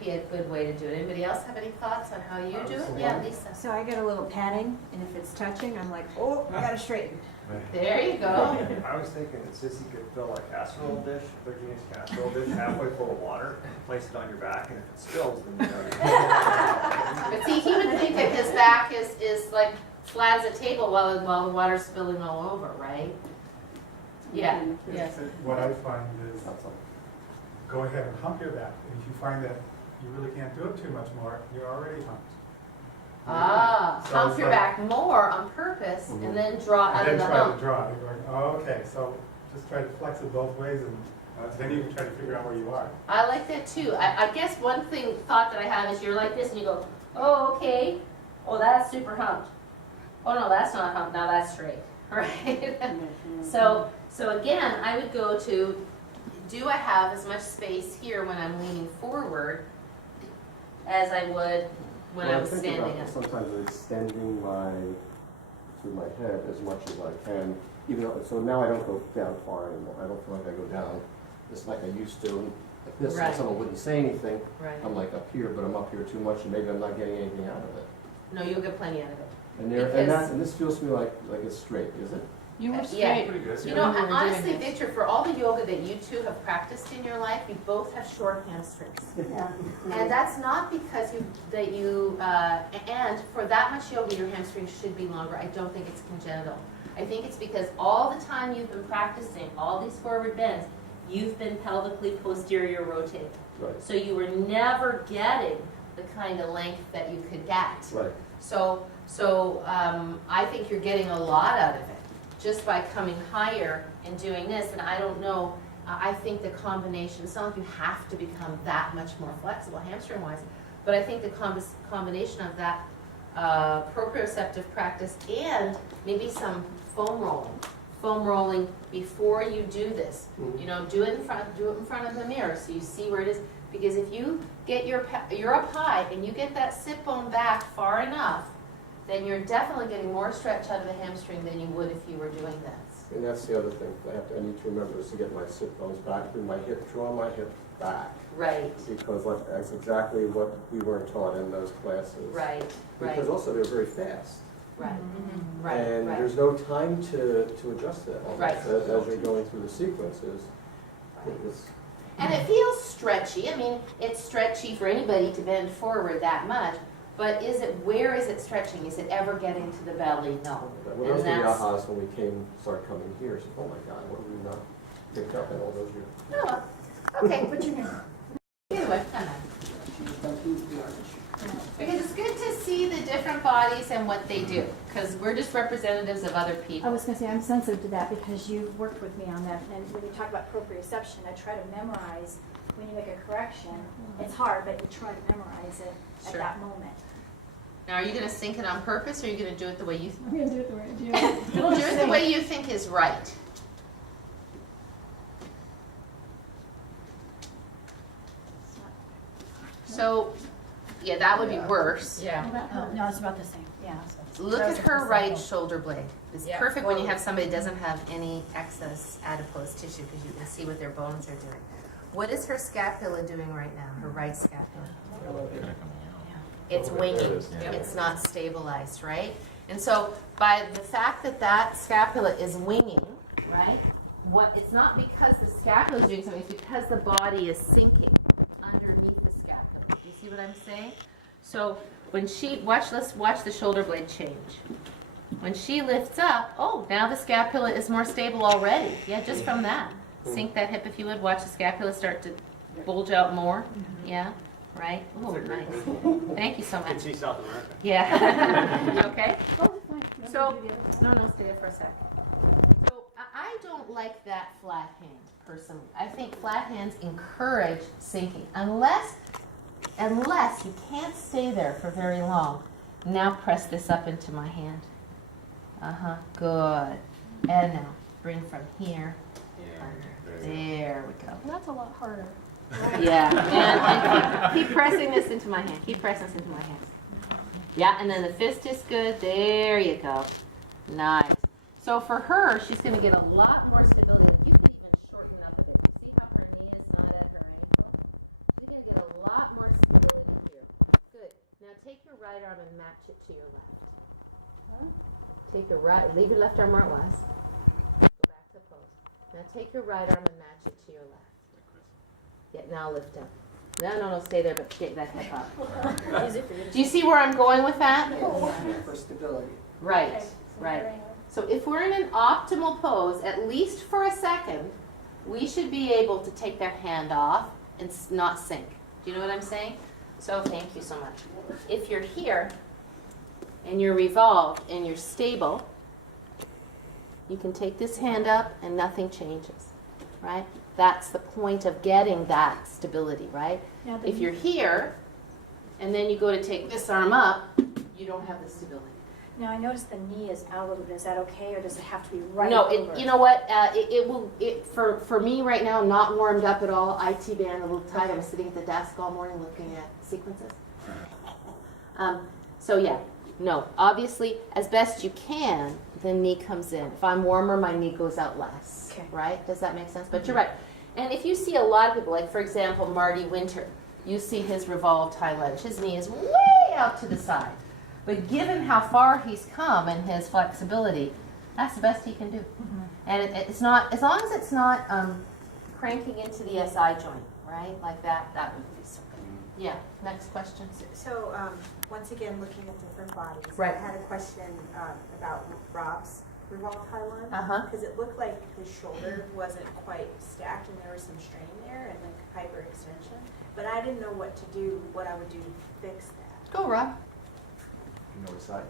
be a good way to do it. Anybody else have any thoughts on how you do it? Yeah, Lisa. So I get a little padding, and if it's touching, I'm like, oh, I gotta straighten. There you go. I was thinking that Sissy could fill a casserole dish, 13-inch casserole dish, halfway full of water, place it on your back, and if it spills, then you know. But see, he would think that his back is like flat as a table while the water's spilling all over, right? Yeah, yes. What I find is, That's all. go ahead and hump your back, and if you find that you really can't do it too much more, you're already humped. Ah, So hump it's your like- back more on purpose and then draw out of And the then try to hump. draw, you're going, oh, okay, so just try to flex it both ways, and then you can try to figure out where you are. I like that too. I guess one thought that I have is you're like this and you go, oh, okay. Oh, that's super humped. Oh, no, that's not humped. Now that's straight, right? So again, I would go to, do I have as much space here when I'm leaning forward as I would when Well, I'm I think standing about up? sometimes extending through my head as much as I can, even though, so now I don't go down far anymore. I don't feel like I go down just like I used to, like this, Right. and someone wouldn't say anything. Right. I'm like up here, but I'm up here too much, and maybe I'm not getting anything out of it. No, you'll get plenty out of it. And this feels to me like it's straight, is it? You were Yeah. straight. Pretty good. You know, when we were honestly, doing this. Victor, for all the yoga that you two have practiced in your life, you both have short hamstrings. And that's not because and for that much yoga, your hamstrings should be longer. I don't think it's congenital. I think it's because all the time you've been practicing all these forward bends, you've been pelvically posterior rotated. Right. So you were never getting the kind of length that you could get. Right. So I think you're getting a lot out of it just by coming higher and doing this. And I don't know, I think the combination, it's not like you have to become that much more flexible hamstring-wise, but I think the combination of that proprioceptive practice and maybe some foam rolling before you do this. You know, do it in front of the mirror so you see where it is. Because if you get you're up high and you get that sit bone back far enough, then you're definitely getting more stretch out of the hamstring than you would if you were doing this. And that's the other thing, I need to remember is to get my sit bones back through my hip, draw my hip back. Right, Because that's exactly what we weren't taught in those classes. right, right, Because also they're very fast. right, Mm-hmm. right, And right. there's no time to adjust that. Right. As you're going through the sequences. It's, And it feels stretchy. I mean, it's stretchy for anybody to bend forward that much. But where is it stretching? Is it ever getting to the belly? No. well, those were the And that's- ahas when we started coming here. So, oh my God, what have we not picked up in all those years? No. Okay, but you know. Anyway, because it's good to see the different bodies and what they do. Because we're just representatives of other I people. was gonna say, I'm sensitive to that because you've worked with me on that, and when you talk about proprioception, I try to memorize, when you make a correction, it's hard, but you try to memorize it at Sure. that moment. Now, are you going to sync it on purpose, or are you going to do it the way you I'm gonna do it the way I do. do it the way you think is right? So, yeah, that would be worse. Yeah. Oh, no, it's about the same, yeah. Look at her right shoulder blade. It's Yeah, perfect when you totally. have somebody who doesn't have any excess adipose tissue because you can see what their bones are doing. What is her scapula doing right now, her right scapula? It's winging. It's not stabilized, right? And so by the fact that that scapula is winging, right, it's not because the scapula is doing something, it's because the body is sinking underneath the scapula. You see what I'm saying? So when let's watch the shoulder blade change. When she lifts up, oh, now the scapula is more stable already. Yeah, just from that. Sink that hip if you would. Watch the scapula start to bulge out more. Yeah, right? Oh, nice. Thank you so much. see South America. Yeah. You okay? Oh, fine. No, So, we do the other side. no, stay there for a sec. So I don't like that flat hand, personally. I think flat hands encourage sinking. Unless you can't stay there for very long. Now press this up into my hand. Uh-huh, good. And now, bring from here. There we go. That's a lot harder. Yeah, and keep pressing this into my hand. Keep pressing this into my hand. Yeah, and then the fist is good. There you go. Nice. So for her, she's going to get a lot more stability. You can even shorten up a bit. See how her knee is not at her ankle? She's going to get a lot more stability here. Good. Now take your right arm and match it to your left. Take your right, leave your left arm where it was. Go back to pose. Now take your right arm and match it to your left. Yeah, now lift up. No, stay there, but get that hip up. Do you see where I'm going with that? For stability. Right, Okay, so right. very nice. So if we're in an optimal pose, at least for a second, we should be able to take their hand off and not sink. Do you know what I'm saying? So thank you so much. If you're here and you're revolved and you're stable, you can take this hand up and nothing changes, right? That's the point of getting that stability, right? Now, the If you're here and then you go to take this arm up, you don't have the stability. Now, I noticed the knee is out a little bit. Is that okay, or does it have to be right No, over? you know what? For me right now, not warmed up at all. IT band a little tight. I was sitting at the desk all morning looking at sequences. So yeah, no. Obviously, as best you can, the knee comes in. If I'm warmer, my knee goes out less. Okay. Right? Does that make sense? But you're right. And if you see a lot of people, like for example, Marty Winter, you see his revolved highlight. His knee is way out to the side. But given how far he's come and his flexibility, that's the best he can do. And it's not, as long as it's not cranking into the SI joint, right? Like that would be so good. Yeah, next question. So, once again, looking at different bodies. Right. I had a question about Rob's revolved high lunge. Uh-huh. Because it looked like his shoulder wasn't quite stacked and there was some strain there and like hyperextension. But I didn't know what I would do to fix that. Go, Rob. You know which side?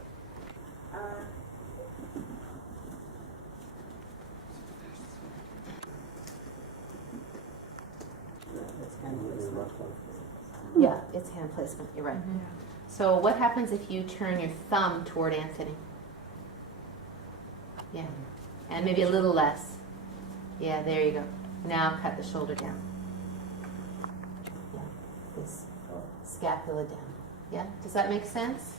Yeah, it's hand placement. You're right. So what happens if you turn your thumb toward Anthony? Yeah. And maybe a little less. Yeah, there you go. Now cut the shoulder down. Yeah, this scapula down. Yeah, does that make sense?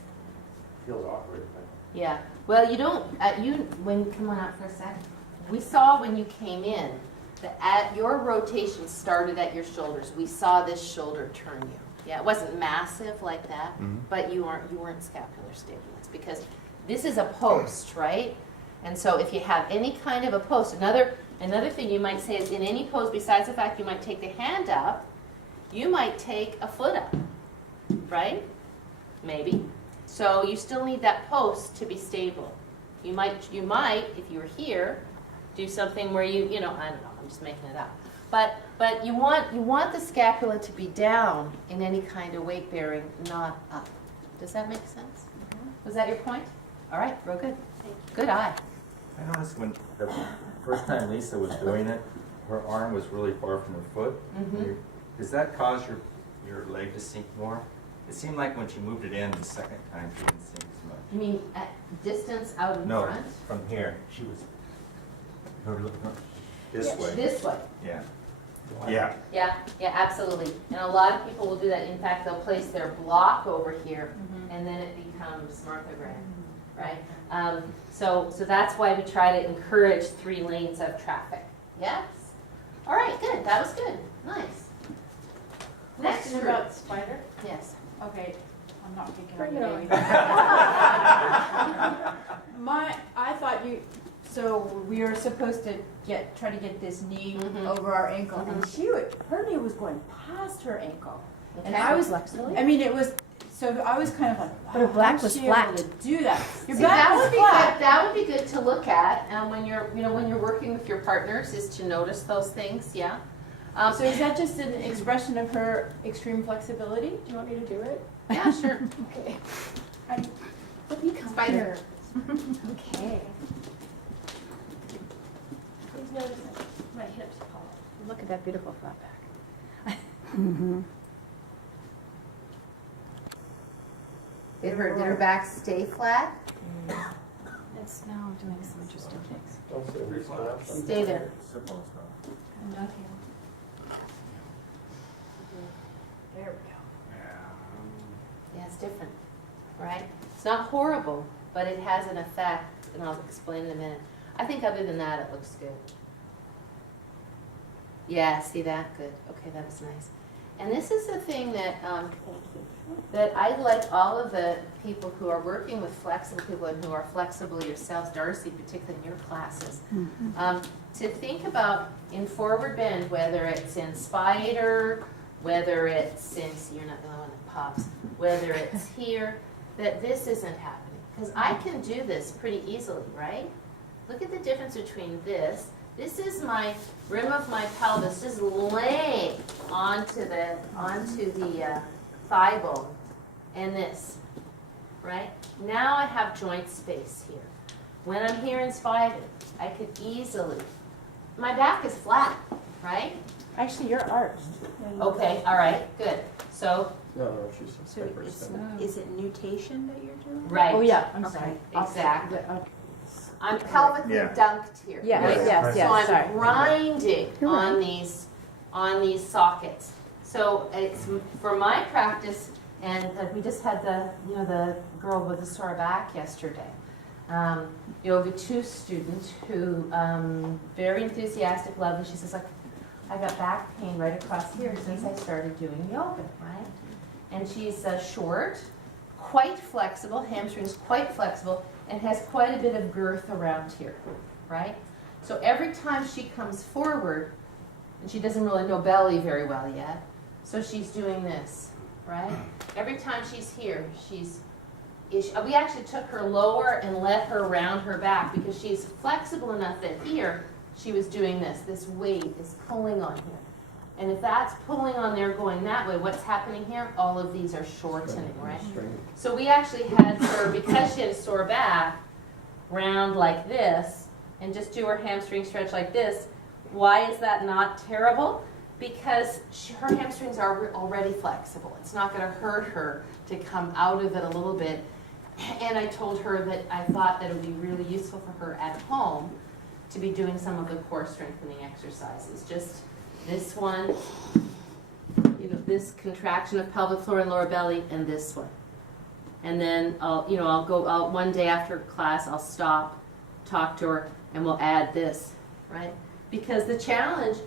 Feels awkward, but Yeah. Well, you don't. Come on up for a second. we saw when you came in that your rotation started at your shoulders. We saw this shoulder turn you. Yeah, it wasn't massive like that, but you weren't scapular stabilized because this is a post, right? And so if you have any kind of a post, another thing you might say is in any pose, besides the fact you might take the hand up, you might take a foot up, right? Maybe. So you still need that post to be stable. You might, if you were here, do something where I don't know, I'm just making it up. But you want the scapula to be down in any kind of weight bearing, not up. Does that make sense? Was that your point? All right, real good. Good eye. I noticed when the first time Lisa was doing it, her arm was really far from her foot. Does that cause your leg to sink more? It seemed like when she moved it in the second time, she didn't sink as much. You mean at distance out in No, front? from here. She was this way. This way. Yeah. Yeah. Yeah, absolutely. And a lot of people will do that. In fact, they'll place their block over here, and then it becomes Martha-Graham, right? So that's why we try to encourage 3 lanes of traffic. Yes? All right, good. That was good. Nice. Next Question group. about spider? Yes. Okay, I'm not picking Bring on it you, on. baby. I thought so we were supposed to try to get this knee over our ankle, and her knee was going past her ankle. And I was, I mean, it was, so I was kind of like, wow, But her black how's was she flat. able to do that? Your See, back that was would be flat. good. That would be good to look at when you're working with your partners, is to notice those things. Yeah. So is that just an expression of her extreme flexibility? Do you want me to do it? Yeah, sure. Okay. Let me come Spider. here. Okay. Please notice that my hips fall. Look at that beautiful flat back. Did her back stay flat? It's now doing some interesting things. Don't say we stop. Stay there. Okay. There we go. Yeah, it's different, right? It's not horrible, but it has an effect, and I'll explain in a minute. I think other than that, it looks good. Yeah, see that? Good. Okay, that was nice. And this is the thing that that I like all of the people who are working with flexible people and who are flexible yourselves, Darcy, particularly in your classes, to think about in forward bend, whether it's in spider, whether it's in, you're not the only one that pops, whether it's here, that this isn't happening. Because I can do this pretty easily, right? Look at the difference between this. This is my rim of my pelvis just laying onto the thigh bone, and this, right? Now I have joint space here. When I'm here in spider, I could easily, my back is flat, right? Actually, you're arched. Okay, all right, good. So, No, she's So is it nutation that you're doing? right. Oh, yeah, I'm Okay, sorry. exactly. Okay. I'm pelvically Yeah. dunked here. Yes, right? yes, So yes, I'm sorry. grinding on these sockets. So it's for my practice, and we just had the girl with the sore back yesterday. Yoga 2 student who very enthusiastic, lovely. She says, like, I got back pain right across here since I started doing yoga, right? And she's short, quite flexible, hamstrings quite flexible, and has quite a bit of girth around here, right? So every time she comes forward, and she doesn't really know belly very well yet, so she's doing this, right? Every time she's here, we actually took her lower and let her round her back because she's flexible enough that here, she was doing this. This weight is pulling on here. And if that's pulling on there going that way, what's happening here? All of these are shortening, right? So we actually had her, because she had a sore back, round like this, and just do her hamstring stretch like this. Why is that not terrible? Because her hamstrings are already flexible. It's not going to hurt her to come out of it a little bit. And I told her that I thought that it would be really useful for her at home to be doing some of the core strengthening exercises. Just this one, this contraction of pelvic floor and lower belly, and this one. And then I'll one day after class, I'll stop, talk to her, and we'll add this right? Because the challenge,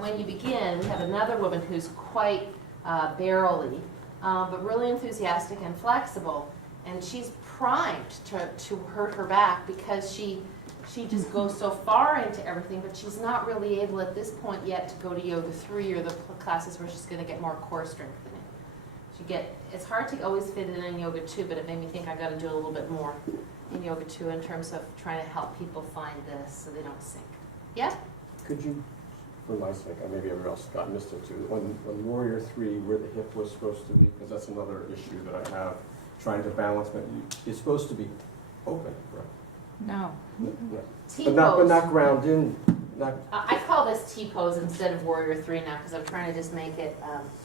when you begin, we have another woman who's quite barrelly, but really enthusiastic and flexible, and she's primed to hurt her back because she just goes so far into everything, but she's not really able at this point yet to go to Yoga 3 or the classes where she's going to get more core strengthening. It's hard to always fit it in Yoga 2, but it made me think I got to do a little bit more in Yoga 2 in terms of trying to help people find this so they don't sink. Yeah? Could you, for my sake, maybe everyone else got missed it too, on Warrior 3, where the hip was supposed to be, because that's another issue that I have, trying to balance, but it's supposed to be open, right? No. Yeah. T-pose. But not ground in, not, I call this T-pose instead of Warrior 3 now because I'm trying to just make it,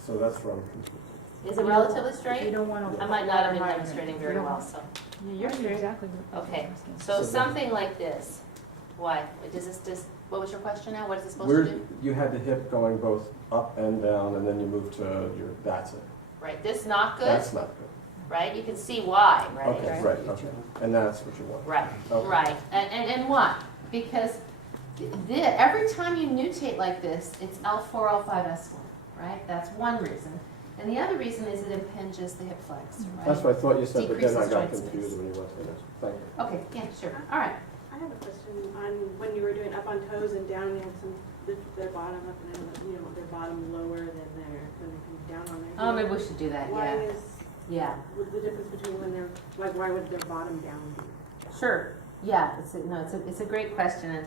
so that's where I'm confused. is it relatively You straight? don't want to. I might not have been demonstrating very well, so. You're Exactly. Okay, so something like this. Why? What was your question now? What is it supposed Where to do? you had the hip going both up and down, and then you move to that's it. Right, this not good, That's not good. right? You can see why, right? Okay, right, okay. And that's what you want. Right, Okay. right. And why? Because every time you nutate like this, it's L4, L5, S1, right? That's one reason. And the other reason is it impinges the hip flexor, right? That's what I thought you said, but then I Decreases got joint space. confused when you went to this. Thank you. Okay, yeah, sure. All right. I have a question on when you were doing up on toes and down, you had some lift their bottom up and then, you know, their bottom lower than when they come down on their. Oh, maybe we should do that, Why yeah. is, Yeah, what's the difference between when they're, like, why would their bottom down be? sure. Yeah, it's a great question.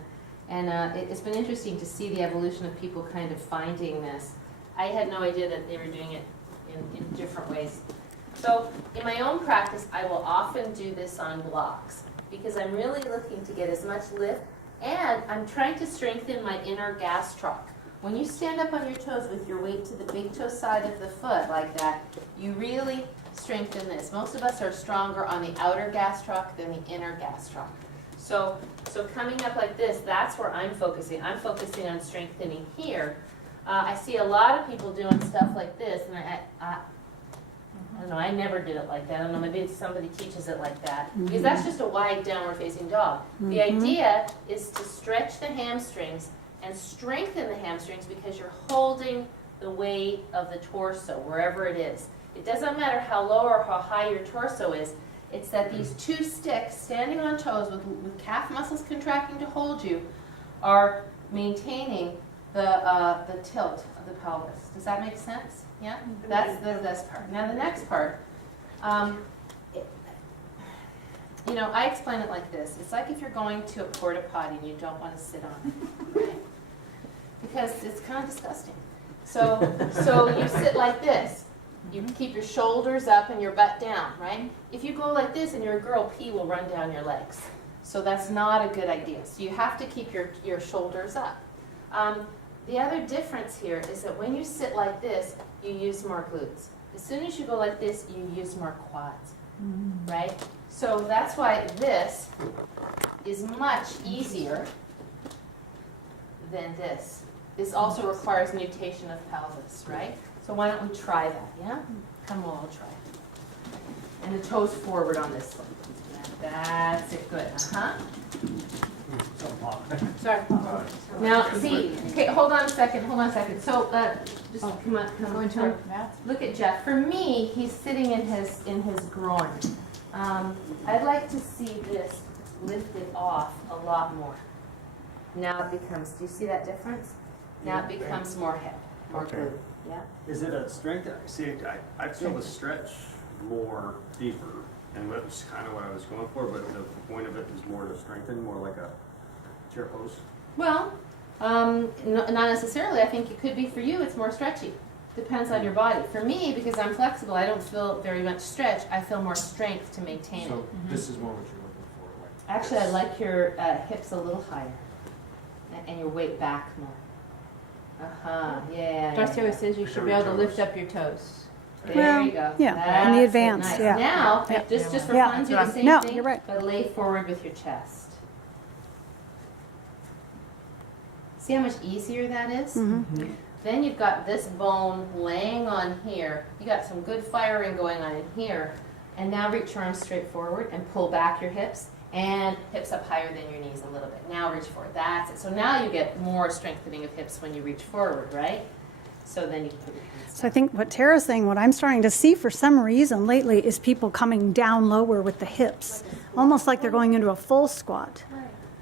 And it's been interesting to see the evolution of people kind of finding this. I had no idea that they were doing it in different ways. So in my own practice, I will often do this on blocks because I'm really looking to get as much lift and I'm trying to strengthen my inner gastroc. When you stand up on your toes with your weight to the big toe side of the foot like that, you really strengthen this. Most of us are stronger on the outer gastroc than the inner gastroc. So coming up like this, that's where I'm focusing. I'm focusing on strengthening here. I see a lot of people doing stuff like this, and I don't know, I never did it like that. I don't know, maybe somebody teaches it like that. Because that's just a wide downward facing dog. The idea is to stretch the hamstrings and strengthen the hamstrings because you're holding the weight of the torso, wherever it is. It doesn't matter how low or how high your torso is. It's that these two sticks standing on toes with calf muscles contracting to hold you are maintaining the tilt of the pelvis. Does that make sense? Yeah? That's this part. Now the next part, you know, I explain it like this. It's like if you're going to a porta potty and you don't want to sit on it, right? Because it's kind of disgusting. So you sit like this. You keep your shoulders up and your butt down, right? If you go like this and you're a girl, pee will run down your legs. So that's not a good idea. So you have to keep your shoulders up. The other difference here is that when you sit like this, you use more glutes. As soon as you go like this, you use more quads, right? So that's why this is much easier than this. This also requires nutation of pelvis, right? So why don't we try that, yeah? Come on, we'll try it. And the toes forward on this one. That's it, good, Sorry. Now, see, okay, hold on a second. So, just come on. Look at Jeff. For me, he's sitting in his groin. I'd like to see this lifted off a lot more. Now it becomes, do you see that difference? Now it becomes more hip, more glute, yeah? Is it a strength? See, I feel the stretch more deeper, and that's kind of what I was going for, but the point of it is more to strengthen, more like a chair pose. Well, not necessarily. I think it could be for you, it's more stretchy. Depends on your body. For me, because I'm flexible, I don't feel very much stretch. I feel more strength to maintain it. So this is more what you're looking for, like. Actually, I like your hips a little higher and your weight back more. Yeah. Darcy always says you should be able to lift up your toes. There you go. Yeah, in the That's advance, nice. yeah. Now, Yeah. just for Yeah. fun, do the same No, thing, you're right. but lay forward with your chest. See how much easier that is? Then you've got this bone laying on here. You got some good firing going on in here. And now reach your arms straight forward and pull back your hips. And hips up higher than your knees a little bit. Now reach forward. That's it. So now you get more strengthening of hips when you reach forward, right? So then you can put your hands So I think what Tara's saying, what I'm starting to see for some reason lately is people coming down lower with the hips, almost like they're going into a full squat.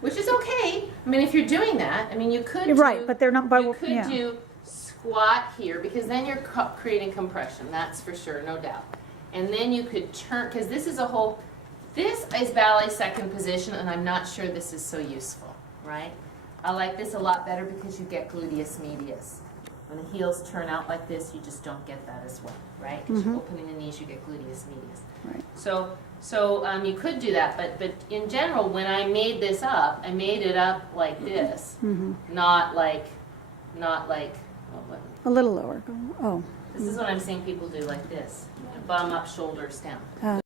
which is okay. I mean, if you're doing that, I mean, you could do, Right, but they're not, but, you could yeah. do squat here because then you're creating compression. That's for sure, no doubt. And then you could turn, because this is ballet second position, and I'm not sure this is so useful, right? I like this a lot better because you get gluteus medius. When the heels turn out like this, you just don't get that as well, right? Because you're opening the knees, you get gluteus medius. Right. So you could do that, but in general, when I made this up, I made it up like this, not like, what? A little lower. Oh. This is what I'm seeing people do like this, bum up, shoulders down.